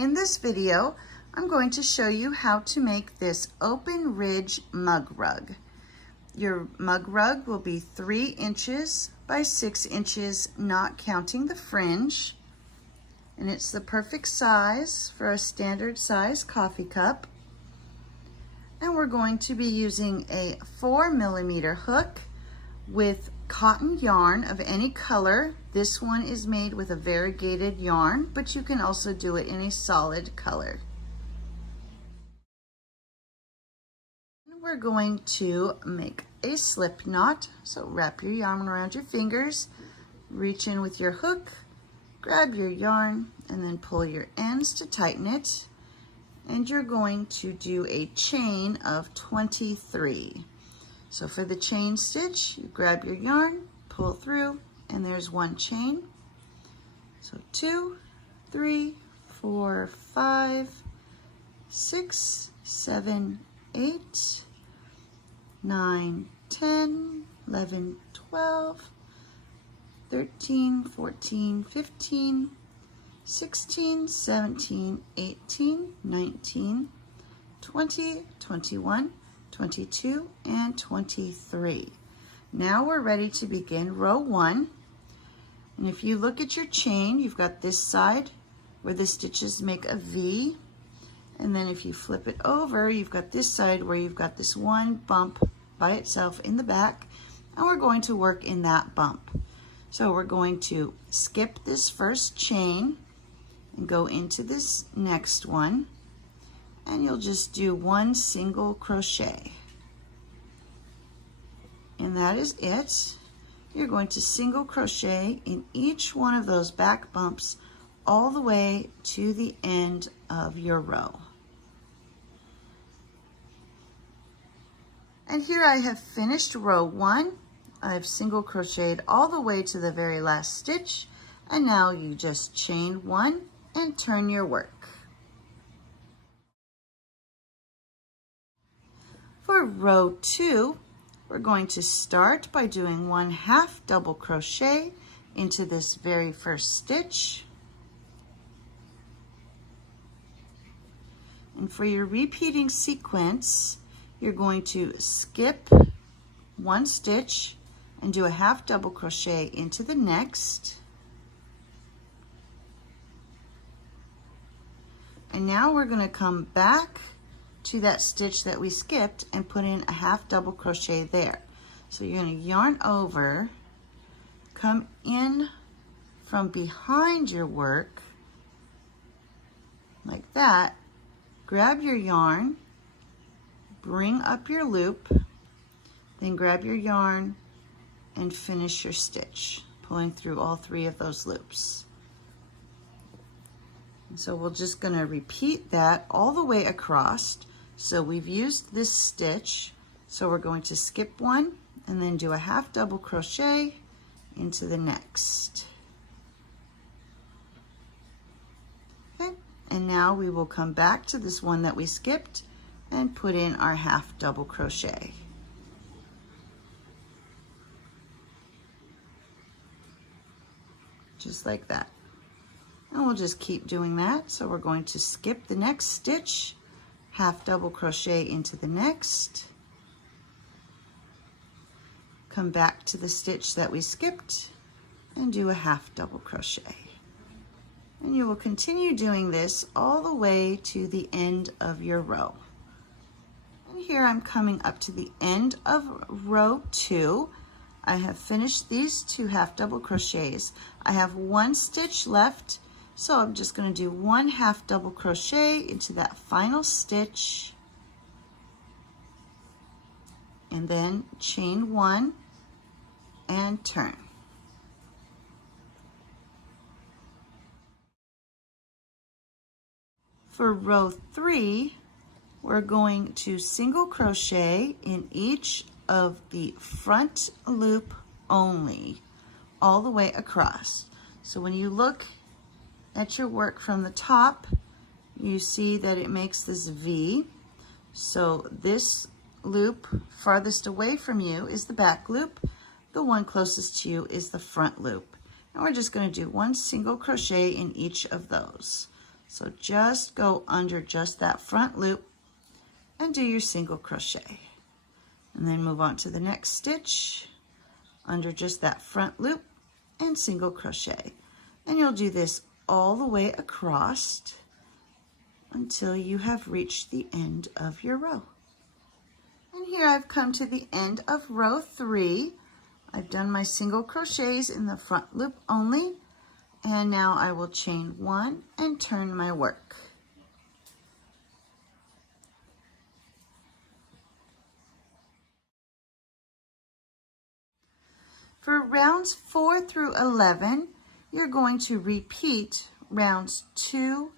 In this video, I'm going to show you how to make this open ridge mug rug. Your mug rug will be 3 inches by 6 inches, not counting the fringe. And it's the perfect size for a standard size coffee cup. And we're going to be using a 4mm hook with cotton yarn of any color. This one is made with a variegated yarn, but you can also do it in a solid color. We're going to make a slip knot. So wrap your yarn around your fingers, reach in with your hook, grab your yarn, and then pull your ends to tighten it. And you're going to do a chain of 23. So for the chain stitch, you grab your yarn, pull through, and there's 1 chain. So 2, 3, 4, 5, 6, 7, 8, 9, 10, 11, 12, 13, 14, 15, 16, 17, 18, 19, 20, 21, 22, and 23. Now we're ready to begin row 1. And if you look at your chain, you've got this side where the stitches make a V. And then if you flip it over, you've got this side where you've got this one bump by itself in the back. And we're going to work in that bump. So we're going to skip this first chain and go into this next one. And you'll just do 1 single crochet. And that is it. You're going to single crochet in each one of those back bumps all the way to the end of your row. And here I have finished row 1. I've single crocheted all the way to the very last stitch. And now you just chain 1 and turn your work. For row 2, we're going to start by doing 1/2 double crochet into this very first stitch. And for your repeating sequence, you're going to skip 1 stitch and do a 1/2 double crochet into the next. And now we're going to come back to that stitch that we skipped and put in a 1/2 double crochet there. So you're going to yarn over, come in from behind your work like that, grab your yarn, bring up your loop, then grab your yarn and finish your stitch, pulling through all 3 of those loops. And so we're just going to repeat that all the way across. So we've used this stitch, so we're going to skip 1 and then do a 1/2 double crochet into the next. Okay, and now we will come back to this one that we skipped and put in our 1/2 double crochet. Just like that. And we'll just keep doing that. So we're going to skip the next stitch, 1/2 double crochet into the next, come back to the stitch that we skipped and do a 1/2 double crochet. And you will continue doing this all the way to the end of your row. And here I'm coming up to the end of row 2. I have finished these 2 1/2 double crochets. I have 1 stitch left. So I'm just going to do 1 1/2 double crochet into that final stitch and then chain 1 and turn. For row 3, we're going to single crochet in each of the front loop only, all the way across. So when you look at your work from the top, you see that it makes this V. So this loop farthest away from you is the back loop. The one closest to you is the front loop. And we're just going to do 1 single crochet in each of those. So just go under just that front loop and do your single crochet. And then move on to the next stitch, under just that front loop and single crochet. And you'll do this all the way across until you have reached the end of your row. And here I've come to the end of row 3. I've done my single crochets in the front loop only, and now I will chain 1 and turn my work. For rounds 4 through 11, you're going to repeat rounds 2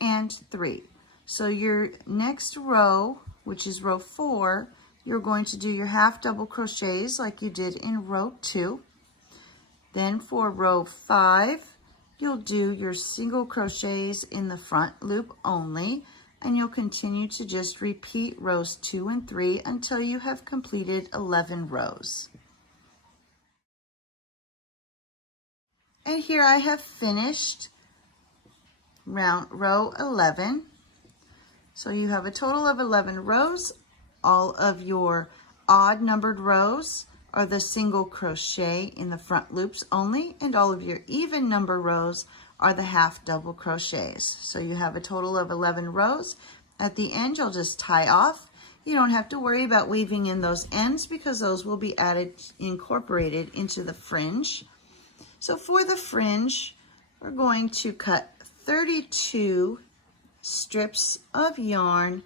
and 3. So your next row, which is row 4, you're going to do your half double crochets like you did in row 2. Then for row 5, you'll do your single crochets in the front loop only, and you'll continue to just repeat rows 2 and 3 until you have completed 11 rows. And here I have finished row 11. So you have a total of 11 rows. All of your odd numbered rows are the single crochet in the front loops only, and all of your even number rows are the half double crochets. So you have a total of 11 rows. At the end, you'll just tie off. You don't have to worry about weaving in those ends because those will be incorporated into the fringe. So for the fringe, we're going to cut 32 strips of yarn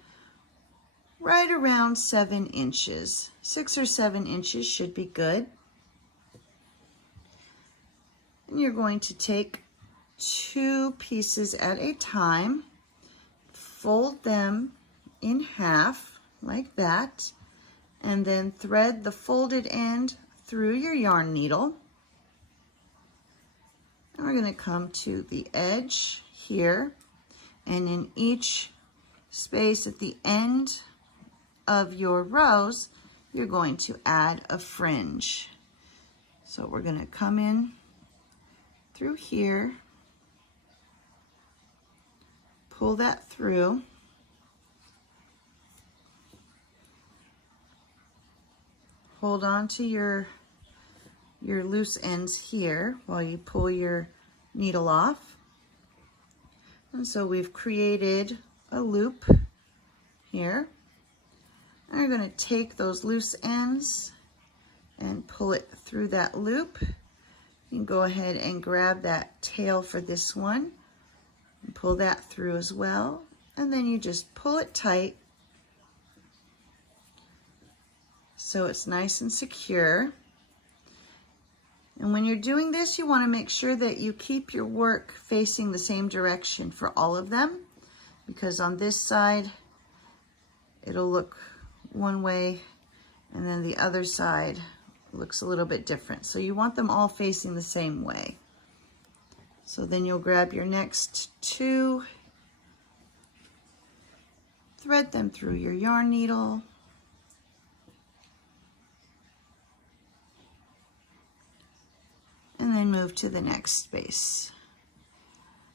right around 7 inches. 6 or 7 inches should be good. And you're going to take 2 pieces at a time, fold them in half like that, and then thread the folded end through your yarn needle. And we're going to come to the edge here, and in each space at the end of your rows, you're going to add a fringe. So we're going to come in through here, pull that through, hold on to your loose ends here while you pull your needle off. And so we've created a loop here. And we're going to take those loose ends and pull it through that loop. You can go ahead and grab that tail for this one and pull that through as well. And then you just pull it tight so it's nice and secure. And when you're doing this, you want to make sure that you keep your work facing the same direction for all of them, because on this side, it'll look one way, and then the other side looks a little bit different. So you want them all facing the same way. So then you'll grab your next 2, thread them through your yarn needle, and then move to the next space.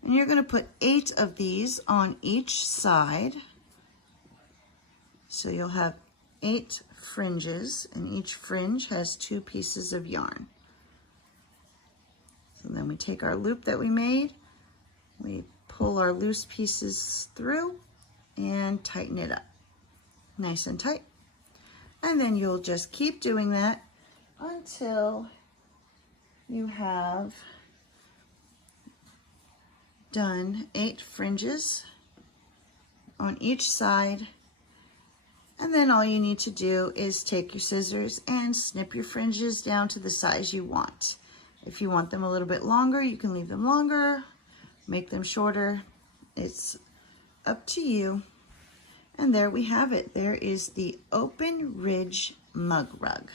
And you're going to put 8 of these on each side. So you'll have 8 fringes, and each fringe has 2 pieces of yarn. So then we take our loop that we made, we pull our loose pieces through and tighten it up nice and tight. And then you'll just keep doing that until you have done 8 fringes on each side. And then all you need to do is take your scissors and snip your fringes down to the size you want. If you want them a little bit longer, you can leave them longer, make them shorter. It's up to you. And there we have it. There is the open ridge mug rug.